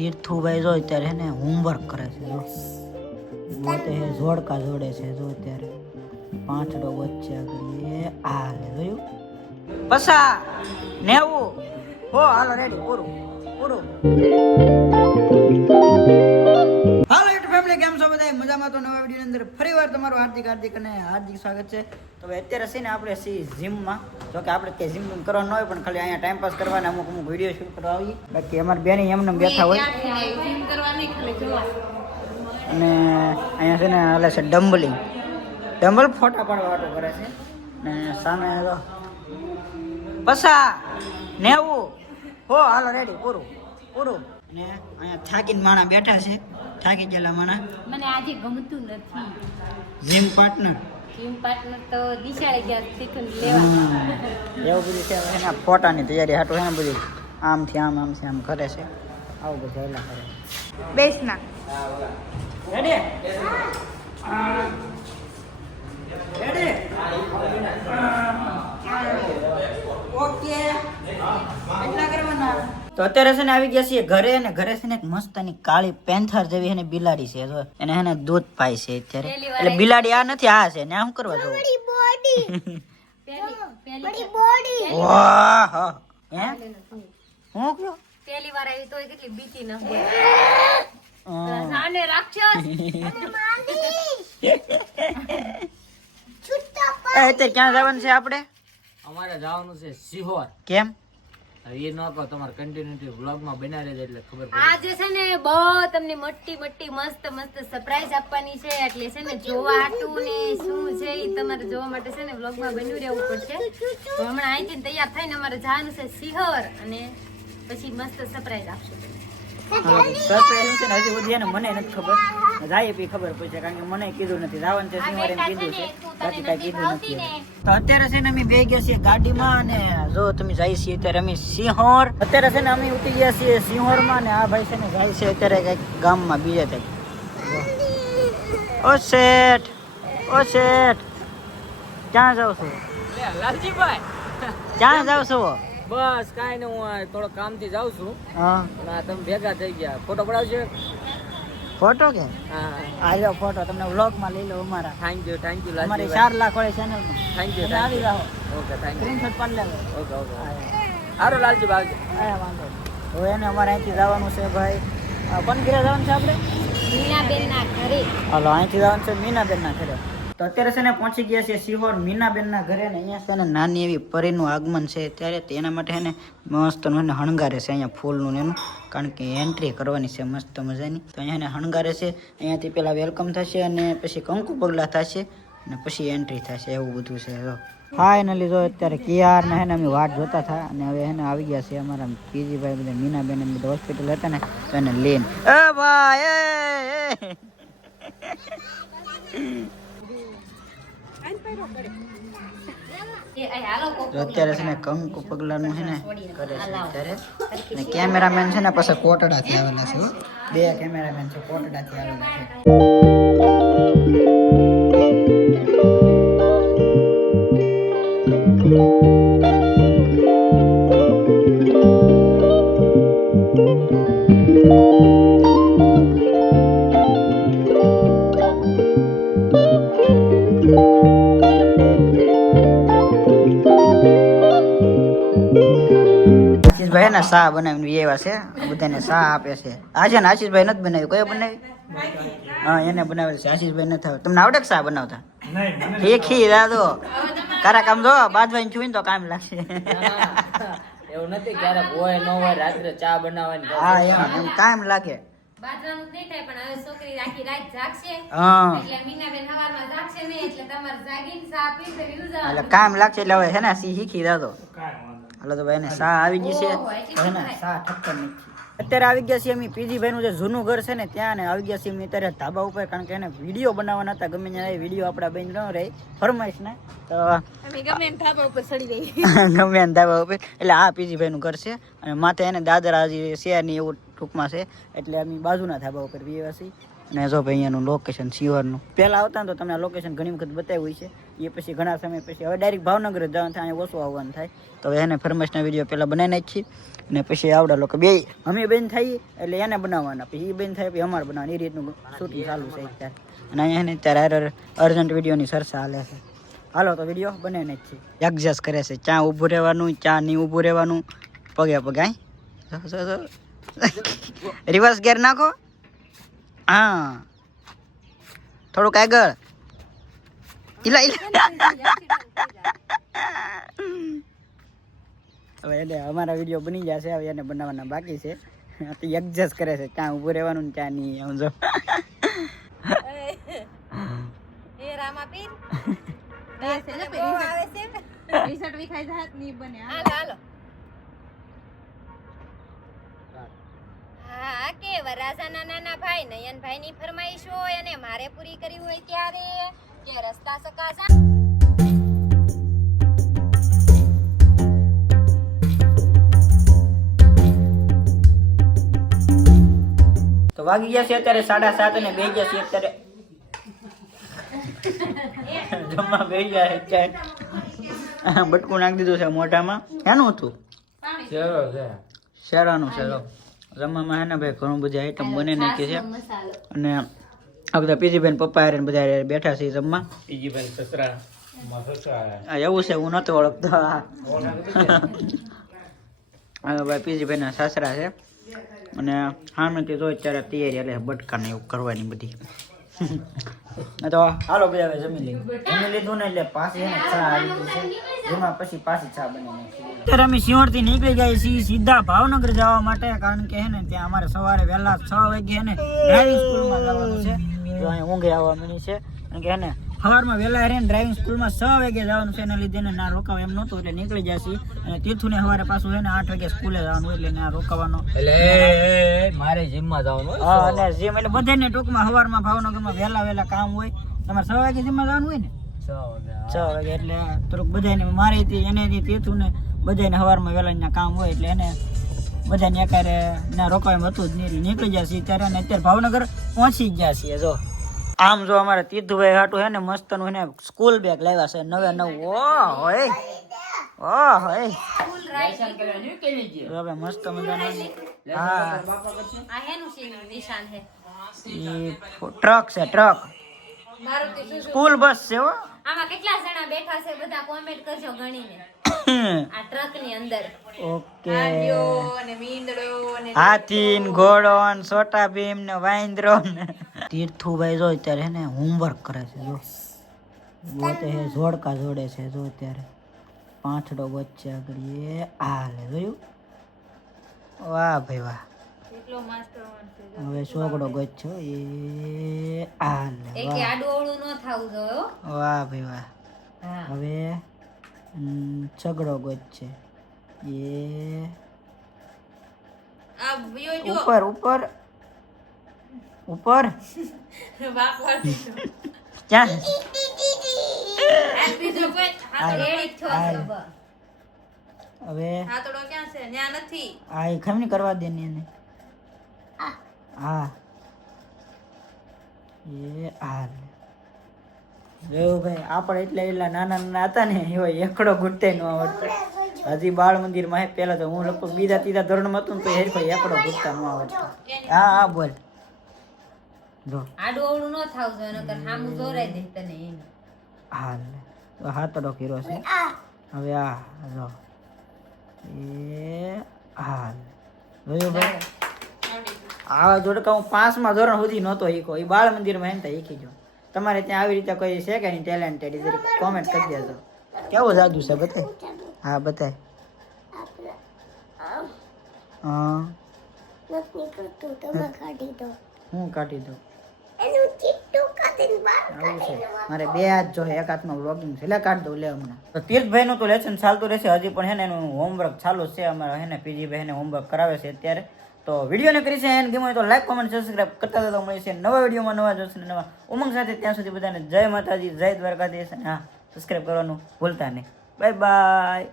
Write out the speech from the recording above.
તીર્થુભાઈ જો અત્યારે હે હોમવર્ક કરે છે, જો. પોતે હે, જોડકા જોડે છે, જો અત્યારે. પાંચડો વચ્ચે આગળ એ આ લે જોયું પસા, નેવું. હો, હાલો રેડી પૂરું પૂરું. મજામાં તો નવા વીડિયો અંદર ફરી વાર તમારું હાર્દિક હાર્દિક અને હાર્દિક સ્વાગત છે. તો અત્યારે છે ને આપણે સી જીમમાં. જો કે આપણે કે જીમ કરવાનું ન હોય, પણ ખાલી અહીંયા ટાઈમ પાસ કરવાના અમુક અમુક વીડિયો શૂટ કરવા આવીએ. બાકી અમારી બેની એમને બેઠા હોય. અને અહીંયા છે ને હાલે છે ડમ્બલિંગ. ડમ્બલ ફોટા પાડવા વાટો કરે છે. ને સામે તો પસા નેવું. હો, હાલો રેડી પૂરું પૂરું. ને અહીંયા થાકીને માણા બેઠા છે. થાકી ગયેલા માણા મને આજે ગમતું નથી. જીમ પાર્ટનર જીમ પાર્ટનર તો દિશાળે ગયા શીખું લેવા. એવું બધું છે એના ફોટાની તૈયારી હાટું ને બધું. આમથી આમ આમથી આમ કરે છે. આવું બધું હેલા કરે બેસના રેડી રેડી ઓકે તો અત્યારે છે ને આવી ગયા છીએ ઘરે અને ઘરે છે ને એક મસ્તની કાળી પેન્થર જેવી એને બિલાડી છે. જો એને હે દૂધ પાય છે અત્યારે. એટલે બિલાડી આ નથી આ છે. ને આ શું કરવા જવું? પહેલી બોડી વાહ હે. હું કયો પહેલી વાર આવી તોય કેટલી બીતી ન હોય. સાને રાક્ષસ. એ અત્યારે ક્યાં જવાનું છે આપણે? અમારે જવાનું છે સિહોર. કેમ? એ ન છે ને બહુ તમને મોટી મોટી મસ્ત મસ્ત સરપ્રાઈઝ આપવાની છે. એટલે છે ને જોવા હાટું ને શું છે એ તમારે જોવા માટે છે ને વ્લોગમાં બન્યું રહેવું પડશે. તો હમણાં અહીંથી તૈયાર થઈને અમારે જવાનું છે સિહોર અને પછી મસ્ત સરપ્રાઈઝ આપશું. સરપ્રાઈઝ છે ને હજી સુધી મને નથી ખબર. જાય પી ખબર પડશે કારણ કે મને કીધું નથી. રાવણ છે સિંહવારે એમ કીધું છે બાકી કાંઈ કીધું નથી તો અત્યારે છે ને અમે બે ગયા છીએ ગાડીમાં અને જો તમે જાય છીએ અત્યારે અમે સિંહોર. અત્યારે છે ને અમે ઉઠી ગયા છીએ સિંહોરમાં ને આ ભાઈ છે ને જાય છે અત્યારે કંઈક ગામમાં બીજે કંઈક ઓ શેઠ ઓ શેઠ. ક્યાં જાવ છો? લાલજીભાઈ. ક્યાં જાવ છો? બસ કાંઈ નહીં હું થોડો કામથી જાઉં છું. હા. પણ આ તમે ભેગા થઈ ગયા. ફોટો પડાવશે ફોટો કે? હા આ લો ફોટો તમને વ્લોગમાં લઈ લો અમારા. થેન્ક યુ થેન્ક યુ અમારી ચાર લાખ વાળી ચેનલમાં થેન્ક યુ આવી જાઓ. ઓકે થેન્ક યુ સ્ક્રીનશોટ પાડી લેવો ઓકે ઓકે સારું લાલજી ભાવજી હા વાંધો નહીં. હવે એને અમારે અહીંથી જવાનું છે ભાઈ. આ કોણ ઘરે જવાનું છે આપણે? મીનાબેન ના ઘરે. હાલો અહીંથી જવાનું છે મીનાબેનના ઘરે. તો અત્યારે છે ને પહોંચી ગયા છે સિહોર મીનાબેનના ઘરે ને અહીંયા છે ને નાની એવી પરીનું આગમન છે. ત્યારે તેના માટે છે ને મસ્ત એને હણગારે છે અહીંયા ફૂલનું એનું, કારણ કે એન્ટ્રી કરવાની છે મસ્ત મજાની. તો અહીંયા એને હણગારે છે, અહીંયાથી પહેલાં વેલકમ થશે અને પછી કંકુ પગલા થશે અને પછી એન્ટ્રી થશે એવું બધું છે. જો. ફાઇનલી જો અત્યારે કિયાર ને હે અમે વાટ જોતા હતા અને હવે એને આવી ગયા છે અમારા પીજીભાઈ બધા, મીનાબેન એમ બધા હોસ્પિટલ હતા ને, તો એને લઈને ભાઈ એ, એ એ આ હાલો કોક તો અત્યારે છે ને કંકુ પગલાનું છે ને કરે છે અત્યારે. ને કેમેરામેન છે ને પાછા કોટડાથી આવેલા છે બે કેમેરામેન છે, કોટડાથી આવેલા છે. આશીષભાઈ ને શાહ બનાવીને એવા છે. બધાને શાહ આપે છે. આજે ને આશીષભાઈ નથી બનાવ્યું. કયો બનાવી? હા એને બનાવેલ છે. આશીષભાઈ નથી આવડતું. તમને આવડે શાહ બનાવતા? શીખી દાદો કારા કામ જો બાજવાઈને છુઈને તો કામ લાગશે એવું નથી ક્યારેક હોય ન હોય રાત્રે ચા બનાવવાની હા એમ એમ કામ લાગે. બાજરાનું નહીં થાય પણ હવે છોકરી આખી રાત જાગશે. એટલે મીનાબેન સવારમાં જાગશે નહીં એટલે તમારે જાગીને ચા પી તો પીવું જવાનું. એટલે કામ લાગશે એટલે હવે છે ને સી શીખી દાદો હાલો તો ભાઈ એને સા આવી ગઈ છે. અત્યારે આવી ગયા છીએ અમે પીજીભાઈ નું જે જૂનું ઘર છે ને ત્યાં ને આવી ગયા છીએ અમે અત્યારે ધાબા ઉપર કારણ કે એને વીડિયો બનાવવાના હતા. ગમે ત્યાં વીડિયો આપણા બેન ન રહે. ફરમાઈશ ને. તો ગમે ધાબા ઉપર ચડી ગઈ ગમે ધાબા ઉપર. એટલે આ પીજીભાઈ નું ઘર છે. અને માથે એને દાદરા હજી શેરની ને એવું ટૂંકમાં છે. એટલે અમે બાજુના ધાબા ઉપર વ્યવાસી અને જો ભાઈ અહીંયાનું લોકેશન સિવરનું પહેલાં આવતા તો તમને લોકેશન ઘણી વખત બતાવ્યું છે. એ પછી ઘણા સમય પછી હવે ડાયરેક્ટ ભાવનગર જ જવાનું થાય અહીંયા ઓછું આવવાનું થાય. તો હવે એને ફરમાઈશના વીડિયો પહેલાં બનાવી નાખીએ અને પછી આવડા લોકો બે. અમે બેન થઈ એટલે એને બનાવવાના પછી એ બેન થાય પછી અમારે બનાવવાનું. એ રીતનું શૂટિંગ ચાલુ છે અત્યારે. અને અહીંયા ને ત્યારે અર્જન્ટ વિડીયોની સરસા હાલે છે. હાલો તો વીડિયો બને છે એડજસ્ટ કરે છે. ચા ઊભું રહેવાનું ચા નહીં ઊભું રહેવાનું. પગે પગે રિવર્સ ગેર નાખો. હા. થોડુંક આગળ. ઇલા ઇલા હવે એટલે અમારા વીડિયો બની જશે હવે એને બનાવવાના બાકી છે. એડજસ્ટ કરે છે ક્યાં ઊભું રહેવાનું ને ચા નહીં સમજો એ રામાપીર. હાલો, હાલો. હા કે વરાજાના નાના ભાઈ નયનભાઈ ની ફરમાઈશ હોય અને મારે પૂરી કરવી હોય ત્યારે કે રસ્તા સકાસા તો વાગી ગયા છે અત્યારે સાડા સાત અને બે ગયા છે અત્યારે. જમવા બે ગયા છે અત્યારે. બટકું નાખી દીધું છે મોઢામાં. એનું હતું? શેરાનું છે લો. જમવામાં હે ને ભાઈ ઘણું બધી આઈટમ બની નાખી છે. અને આ બધા પીજીબેન પપ્પા હારે બધા બેઠા છે જમવા. સસરા એવું છે હું નતો ઓળખતો. હા. ભાઈ પીજીબેન ના સાસરા છે. અને સામેથી જો અત્યારે તૈયારી એટલે બટકાને એવું કરવાની બધી. ને તો હાલો બધા હવે જમી લઈ જમી લીધું ને એટલે પાસે આવી ગયું છે. જેમાં પછી પાછી ચા બની અત્યારે અમે સિંહોરથી નીકળી જાય છીએ સીધા ભાવનગર જવા માટે કારણ કે હે ને ત્યાં અમારે સવારે વહેલા છ વાગે હે ને ડ્રાઇવિંગ સ્કૂલમાં જવાનું છે. જો અહીંયા ઊંઘે આવવા મળી છે. કારણ કે હે ને સવારમાં વહેલા રહીને ડ્રાઇવિંગ સ્કૂલમાં છ વાગે જવાનું છે એના લીધે ના રોકાવ એમ નહોતું એટલે નીકળી જાય છે અને તીર્થુને સવારે પાછું છે ને આઠ વાગે સ્કૂલે જવાનું એટલે ના રોકાવાનો. એટલે મારે જીમમાં જવાનું હા અને જીમ એટલે બધાને ટૂંકમાં સવારમાં ભાવનગરમાં વહેલા વહેલા કામ હોય. તમારે છ વાગે જેમાં જવાનું હોય ને? છ વાગે એટલે થોડુંક બધાને મારે થી એને થી ને બધાને સવારમાં વહેલા કામ હોય એટલે એને બધાને અત્યારે ના રોકાવ હતું જ નહીં એટલે નીકળી ગયા છીએ ત્યારે અને અત્યારે ભાવનગર પહોંચી ગયા છીએ જો. આમ જો અમારે તીર્થભાઈ હાટું હે ને મસ્તનું એને સ્કૂલ બેગ લાવ્યા છે નવે નવ. ઓ હોય. ઓ હોય. હવે મસ્ત મજાનું હા. ટ્રક છે ટ્રક. સ્કૂલ બસ છે હો. આમાં કેટલા જણા બેઠા છે બધા કોમેન્ટ કરજો ગણીને. આ ટ્રકની અંદર. ઓકે. હાથી ને ઘોડો ને છોટા ભીમ ને વાંદરો ને તીર્થુભાઈ જો અત્યારે ને હોમવર્ક કરે છે જો. ગોતે હે જોડકા જોડે છે જો અત્યારે. પાંચડો વચ્ચે આગળ એ આ લે જોયું? વાહ ભાઈ વાહ. હવે સોગડો ગચ્છો એ આ લે કે આડું અવળું ન થાવું જોઈએ વાહ ભાઈ વાહ. હવે છગડો ગચ્છે એ આ જો. ઉપર ઉપર. ઉપર. ક્યાં. હવે હાથોડો ક્યાં છે? ન્યા નથી. આ ખમણી કરવા દે ને એને. હા એ હાલ જોયું ભાઈ આપણે એટલે એટલા નાના નાના હતા ને એવો એકડો ઘૂંટે નો આવડતો. હજી બાળ મંદિરમાં પેલા તો હું લગભગ બીજા ત્રીજા ધોરણમાં હતું ને તો હેર ભાઈ એકડો ગુટતા નો આવડતો. હા હા બોલ. જો. આડું અવળું ન થાવું જોઈએ નકર સામું જોરાઈ દે તને એમ. હાલ તો હાથડો કર્યો છે. હવે આ જો. એ હાલ જોયું ભાઈ? આવા જોડકા હું પાંચમા ધોરણ સુધી નહોતો શીખો એ બાળ મંદિરમાં એમ શીખી જો તમારે ત્યાં આવી રીતે કોઈ છે કે નહીં ટેલેન્ટેડ એ કોમેન્ટ કરી દેજો. કેવો જાદુ છે બતાય. હા બતાય. હા. હું કાઢી દઉં? આવું છે. મારે બે હાથ જો એક હાથમાં વ્લોગિંગ છે. એટલે કાઢ દઉં લે હમણાં. તો તીર્થભાઈ નું તો લેસન ચાલતું રહેશે. હજી પણ હે ને એનું હોમવર્ક ચાલુ છે. અમારે હે ને પીજી ભાઈ ને હોમવર્ક કરાવે છે અત્યારે. તો વિડીયોને કરી છે એને ગમે તો લાઈક કોમેન્ટ સબસ્ક્રાઈબ કરતા તો મળે છે નવા વિડીયોમાં, નવા જોશે નવા ઉમંગ સાથે. ત્યાં સુધી બધાને જય માતાજી, જય દ્વારકાધીશ. અને હા સબસ્ક્રાઈબ કરવાનું ભૂલતા નહીં. Bye bye